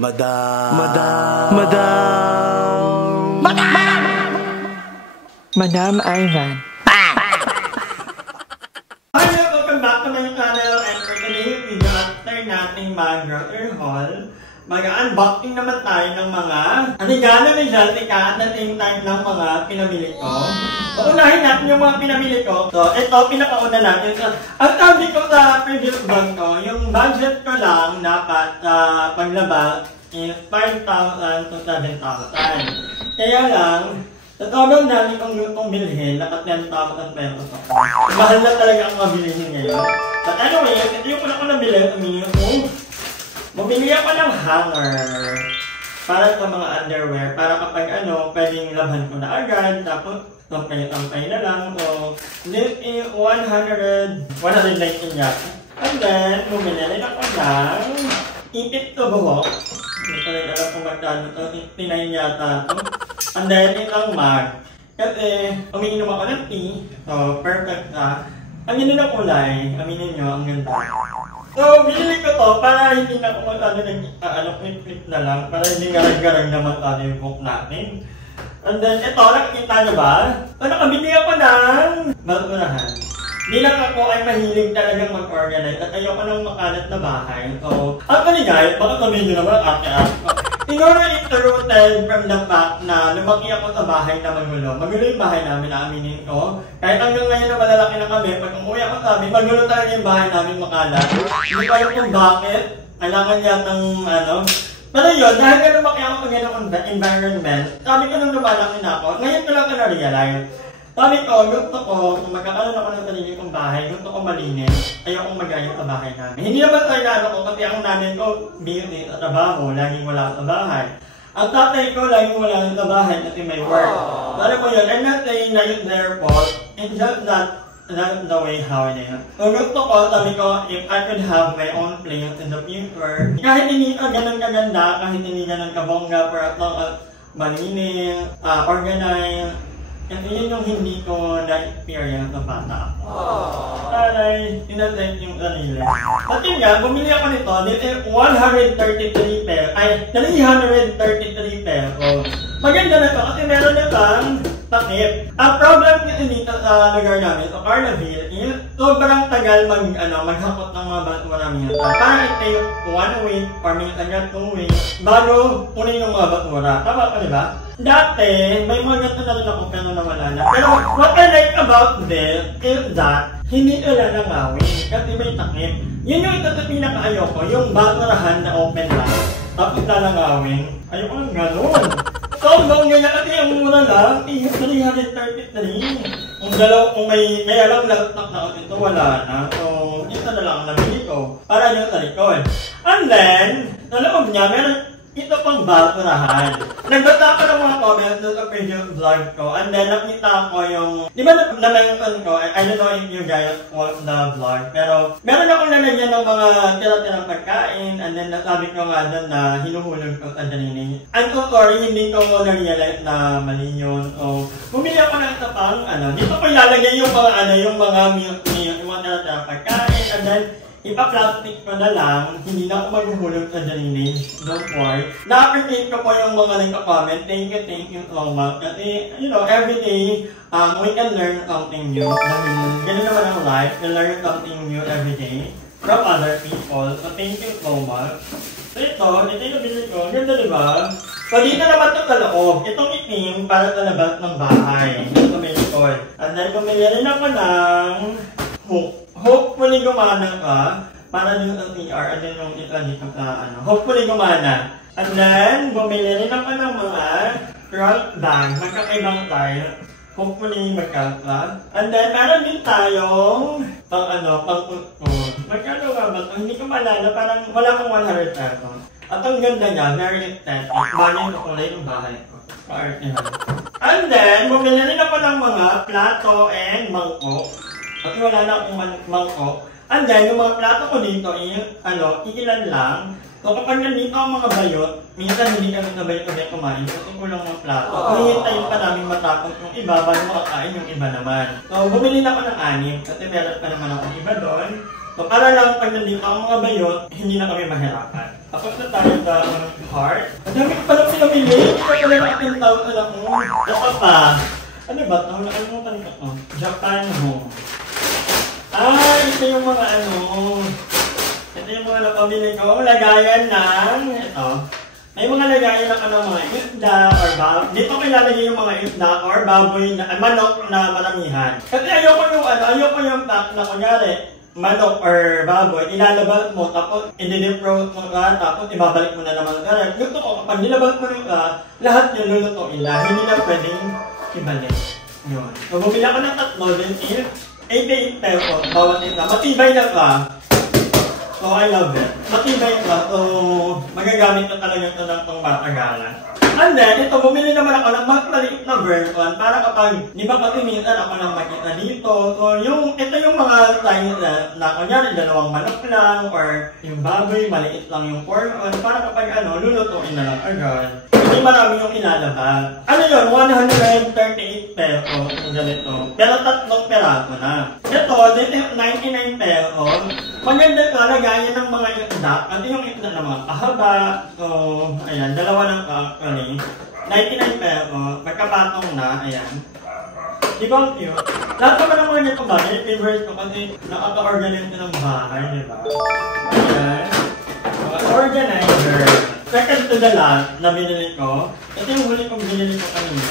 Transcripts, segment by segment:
Madam. Madam Ivan. Hello, welcome back to my channel, and for today's video, after nating mag-grocery haul, mag-unboxing naman tayo ng mga regalo ni Jaltica at the same time ng mga pinamili ko. Paunahin natin yung mga pinamili ko. So, ito, pinakauna natin. Ang sabi ko sa previous vlog ko, yung budget ko lang dapat paglabas is 5,000 to 7,000. Kaya lang, sa sobrang dami kong lutong bilhin, naka 10,000 pesos ako. Mahal na talaga ang mabilihin ngayon. But anyway, ito yung ko nabili, bumili ako ng hanger para sa mga underwear, para kapag pwedeng labhan ko na agad, tapos tampay na lang. So, this is 119 yata. And then, bumili rin ako ng ipit to buhok. Hindi ko rin alam kung magkano ito, 69 yata. And then, itong mag. Kasi, umiinom ako ng tea, so perfect na. Ang ganda ng kulay, aminin nyo, ang ganda. So, binili ko to para hindi na ako clip na lang, para hindi garag-garag naman yung book natin. And then, ito, nakikita nyo ba? So, nakabili ako ng balurahan. Hindi lang ako ay mahilig talagang mag-organize at ayoko ng makalat na bahay. So, actually guys, baka sabihin nyo naman siguro it's rooted from the fact na lumaki ako sa bahay na magulo. Magulo yung bahay namin, naaminin ko. Kahit hanggang ngayon na malalaki na kami, pag umuwi ako sa amin, magulo talaga yung bahay namin makalat. Hindi ko alam kung bakit. Kailangan yatang Pero yun, dahil nga lumaki ako sa ganong environment, sabi ko nung lumalaki na ako, ngayon ko lang ito na-realize. Sabi ko, gusto ko, kung magkakaroon ako ng sarili kong bahay, gusto ko malinis, ayokong mag-ayos sa bahay namin. Hindi naman tayo ko, kasi ang namin ko, busy sa trabaho, laging wala sa bahay. Ang tatay ko, laging wala sa bahay kasi may work. Sabi ko yun, I'm not saying na it's their fault, it's just that that's the way how it is. So gusto ko, sabi ko, if I could have my own place in the future, kahit hindi ka ganun kaganda, kahit hindi ganun kabongga, for as long as malinis, organized, kasi yun yung hindi ko na-experience sa bata. Taray, sinasend yung sarili. At yun nga, bumili ako nito, this is 133 pesos, ay 333 pesos. Maganda na ito kasi meron na kang takip. Ang problem kasi dito sa lugar namin, sa Carnaville, is sobrang tagal maghakot ng mga basura minsan. Parang it takes 1 week or minsan 2 weeks bago kunin yung mga basura. Tama ka, diba? Dati, may mga ganito na rin ako pero nawala na. Pero what I like about this is that hindi ila nangawin kasi may takip. Yun yung ito sa pinaka-ayoko, yung basurahan na open lang. Tapos lalangawin. Ayoko ng gano'n. So, hanggang ganyan kasi yung mura lang, 333. Kung may alam na ito, wala na. So, isa na lang ang nabili ko. Para yung sa likod. And then, sa loob niya, meron ito pang basurahan. Nagbata ko ng mga comments doon sa previous vlog ko. And then, nakita ko yung... Di ba na-mention ko, I don't know if you guys watch the vlog, pero meron akong lalagyan ng mga tira-tirang pagkain. And then, nasabi ko nga doon na hinuhulog ko sa janini. I'm so sorry, hindi ko na-realize na mali yun. So, bumili ako ng isa pang, dito ko ilalagay yung mga, yung mga tira-tirang pagkain. And then, ipa-plastic ko na lang, hindi na ako maghuhulog sa janini. Don't worry. Na-appreciate ko po yung mga nagka-comment. Thank you so much. Kasi, every day, we can learn something new. Ganun naman ang life. We learn something new every day from other people. So, thank you so much. So, ito yung nabili ko. Ganda, diba? So, dito naman ito sa loob. Itong itim para sa labas ng bahay. Ito may likod. And then, bumili rin ako ng hook. Hopefully gumana ka para din sa CR and then yung ito dito sa hopefully gumana. And then, bumili rin ako ng mga front bag. Magkakaibang style. Hopefully magkaka. And then, meron din tayong pang kutkot. Magkano nga ba? Hindi ko malala. Parang wala akong 100 pesos. At ang ganda niya, very aesthetic. Bagay na kulay ng bahay ko. Ka-art niya. And then, bumili rin ako ng mga plato and mangkok. Kasi wala na akong mangkok. And then, yung mga plato ko dito is, ikilan lang. So, kapag nandito ang mga bayot, minsan hindi kami na bayot-bayot kumain kasi kulang ng plato. Hinihintay pa namin matapos yung iba bago makakain yung iba naman. So, bumili na ako ng 6 kasi meron pa naman akong iba doon. So, para lang pag nandito ang mga bayot, hindi na kami mahirapan. Tapos na tayo sa heart. Ang dami ko palang pinamili. Ito pala natin tawag alam mo. Ito pa. Ano ba? Nakalimutan ko ito. Japan Home. Ito yung mga ito yung mga napamili ko. Lagayan ng ito. May mga lagayan ng mga isda or baboy. Dito ko ilalagay yung mga isda or baboy na manok na maramihan. Kasi ayoko yung pack na kunyari manok or baboy, ilalabas mo, tapos i-defrost mo ka, tapos ibabalik mo na naman ka. Gusto ko, kapag nilabas mo ka, lahat yung lulutuin lang. Hindi na pwedeng ibalik. Yun. So, bumili ako ng tatlo, then 88 pesos, bawat isa. Matibay na ka. So, I love it. Matibay ka. So, magagamit ko talaga ito ng pangmatagalan. And then, ito, bumili naman ako ng mas maliit na version para kapag, di ba kasi minsan ako nang makita dito. So, ito yung mga size na kunyari, dalawang manok lang, or yung baboy, maliit lang yung portion, para kapag lulutuin na lang agad. Hindi marami yung ilalabas. Ano yun? 138 pesos yung ganito. Pero tatlong peraso na. Ito, dito 99 pesos. Maganda ito, lagayan ng mga isda. Kasi yung isda na mga kahaba. So, ayan, dalawa ng kakali. 99 pesos. Magkapatong na, ayan. Di ba ang cute? Lahat naman ng mga nito ba? Yung favorite ko kasi nakaka-organize ko ng bahay, di ba? Ayan. Organizer. Second to the last na binili ko. Ito yung huli kong binili ko kanina.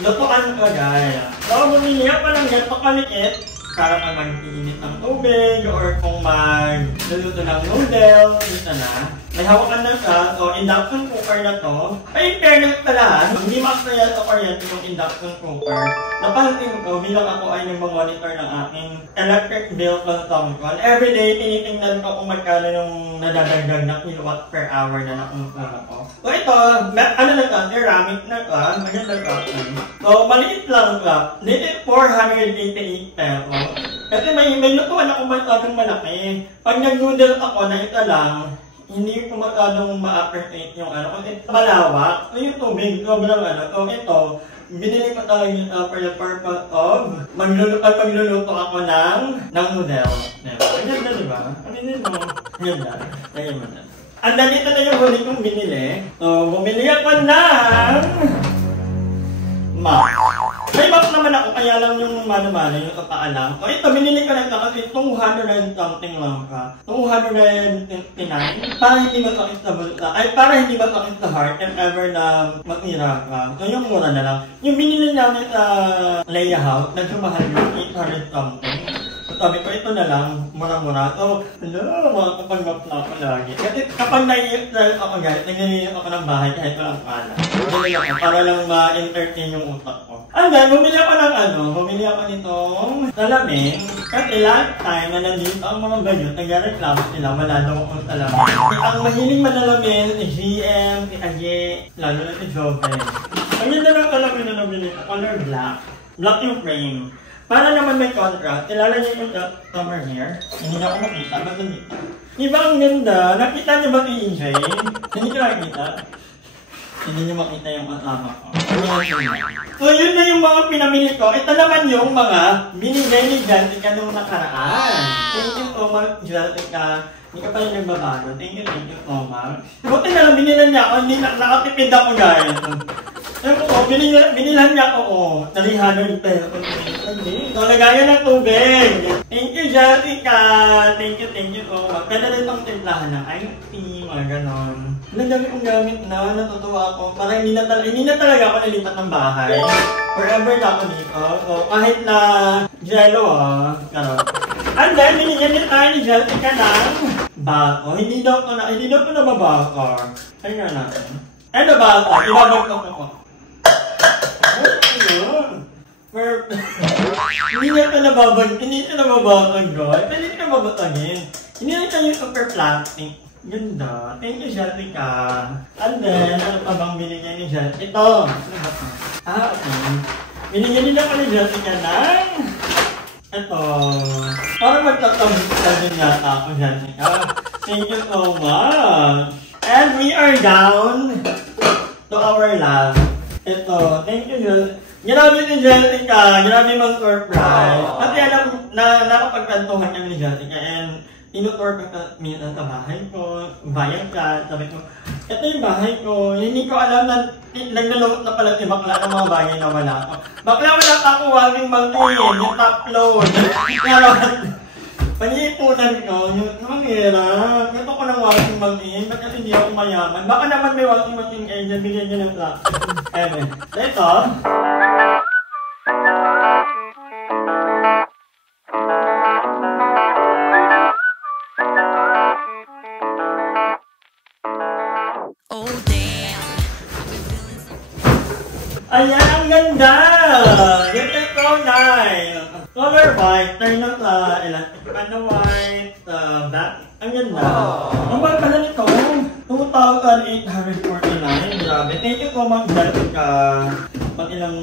Lutuan ko gaya. So, bumili ako ng ganito kaliit para pag mag-iinit ng tubig or kung mag-luluto ng noodles, dito na. May hawakan na siya. So, induction cooker na to. Ay, fairness pala. Hindi makasaya sa kuryente yung induction cooker. Napansin ko, bilang ako ay nag-monitor ng aking electric bill consumption. Everyday, tinitingnan ko kung magkano yung nadadagdag na kilowatt per hour na nakumpara ko. So, ito, na ito, ceramic na ito. Maganda ito. So, maliit lang ito. Dito, 488 pesos. Kasi may lutuan ako masyadong malaki. Pag nag-noodles ako na ito lang, hindi ko masyadong ma-appreciate yung kasi malawak. So yung tubig, sobrang So ito, binili ko talaga for the purpose of magluluto ako ng noodles. Ang ganda, diba? Aminin mo. Ganda. Lagyan mo na. And then ito na yung huli kong binili. So, bumili ako ng map. May map naman ako, kaya lang yung mano-mano, yung kapaalam. So ito, binili ko na ito kasi 200 and something lang ka. 259. Para hindi masakit sa bulsa. Ay, para hindi masakit sa heart if ever na matira ka. So yung mura na lang. Yung binili namin sa Leia House, nagsumahal yung 800 something. So sabi ko, ito na lang, mura-mura. So, makakapag-map na ako lagi. Kasi kapag naiiyak ako guys, nag-naiiyak ako ng bahay kahit walang pala. Bumili ako para lang ma-entertain yung utak ko. And then, bumili ako nitong salamin. Kasi last time na nandito ang mga bayot, nag-reklamo sila, wala daw akong salamin. Ang mahiling manalamin, si GM, si Aye, lalo na si Joven. Ang ganda ng salamin na nabili ko, color black. Black yung frame. Para naman may contrast, ilalagay yung summer hair. Hindi na ako makita, basta dito. Di ba ang ganda? Nakita niyo ba si EJ? Hindi ko nakikita. Hindi niyo makita yung asama ko. So yun na yung mga pinamili ko. Ito naman yung mga binigay ni Jessica nung nakaraan. Thank you so much, Jessica. Hindi ka pa rin nagbabago. Thank you so much. Buti na lang binilan niya ako. Hindi nakatipid ako guys. Binilan niya ako. 300 pesos. So, lagayan ng tubig. Thank you, Jessica. Thank you so much. Pwede rin itong timplahan ng iced tea, mga ganon. Ang dami kong gamit na, natutuwa ako. Parang hindi na talaga ako nalipat ng bahay. Forever na ako dito. So, kahit na jello ganon. And then, binigyan din tayo ni Jessica ng bako. Hindi daw ko nababakar. Kaya nga natin. Ano bako? Ibabagtok ako. Perfect. Hindi na ito nababakag, guys. Pwede ito nababatagin. Hindi na ito yung super plastic. Ganda. Thank you, Jessica. And then, ano pa bang binigyan ni Jessica? Ito. Okay. Binigyan nila ko ni Jessica ng ito. Para magtatamit ka din yata ako, Jessica. Thank you so much. And we are down to our last. Ito. Thank you, Jessica. Grabe ni Jessica, grabe mang surprise. Kasi alam, nakapagkantuhan kami ni Jessica and tinutour ko minsan sa bahay ko, bayan ka, sabi ko, ito yung bahay ko, hindi ko alam na naglalukot na pala si bakla ng mga bagay na wala ko. Bakla wala pa ako walking mountain, yung top load. Pero, pag-iipunan ko, yung mahirap. Ito ko ng walking mountain, ba't kasi hindi ako mayaman? Baka naman may walking mountain agent, bigyan nyo ng class. Ito. Ayan, ang ganda! This is so nice! Color white, turn on elastic pan na white, black. Ang ganda. Ang mahal pala nito, 2,849. Grabe. Thank you so much, Jessica. Pag ilang,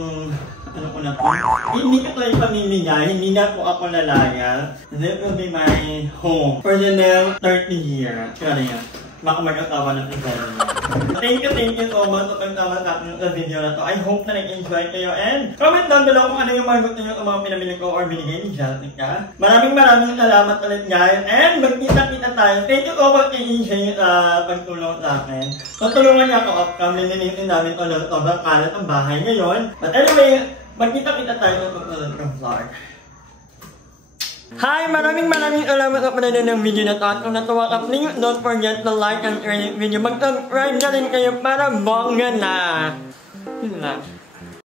ano ko na po. Hindi ko ito ipamimigay, hindi na po ako lalaya. This will be my home for the next 30 years. Kaya yan. Baka mag-asawa ng isa rin. Thank you so much sa pagtama sa akin sa video na to. I hope na nag-enjoy kayo and comment down below kung ano yung mga gusto nyo sa mga pinamili ko or binigay ni Jessica. Maraming salamat ulit guys and magkita-kita tayo. Thank you so much kay EJ sa pagtulong sa akin. Tutulungan niya ako upcoming nilinisin namin ito ng sobrang kalat ang bahay ngayon. But anyway, magkita-kita tayo sa pagtulong ng vlog. Hi! Maraming salamat sa panonood ng video na to. At kung natuwa ka, please don't forget to like and share this video. Mag-subscribe na rin kayo para bongga na. Yun lang.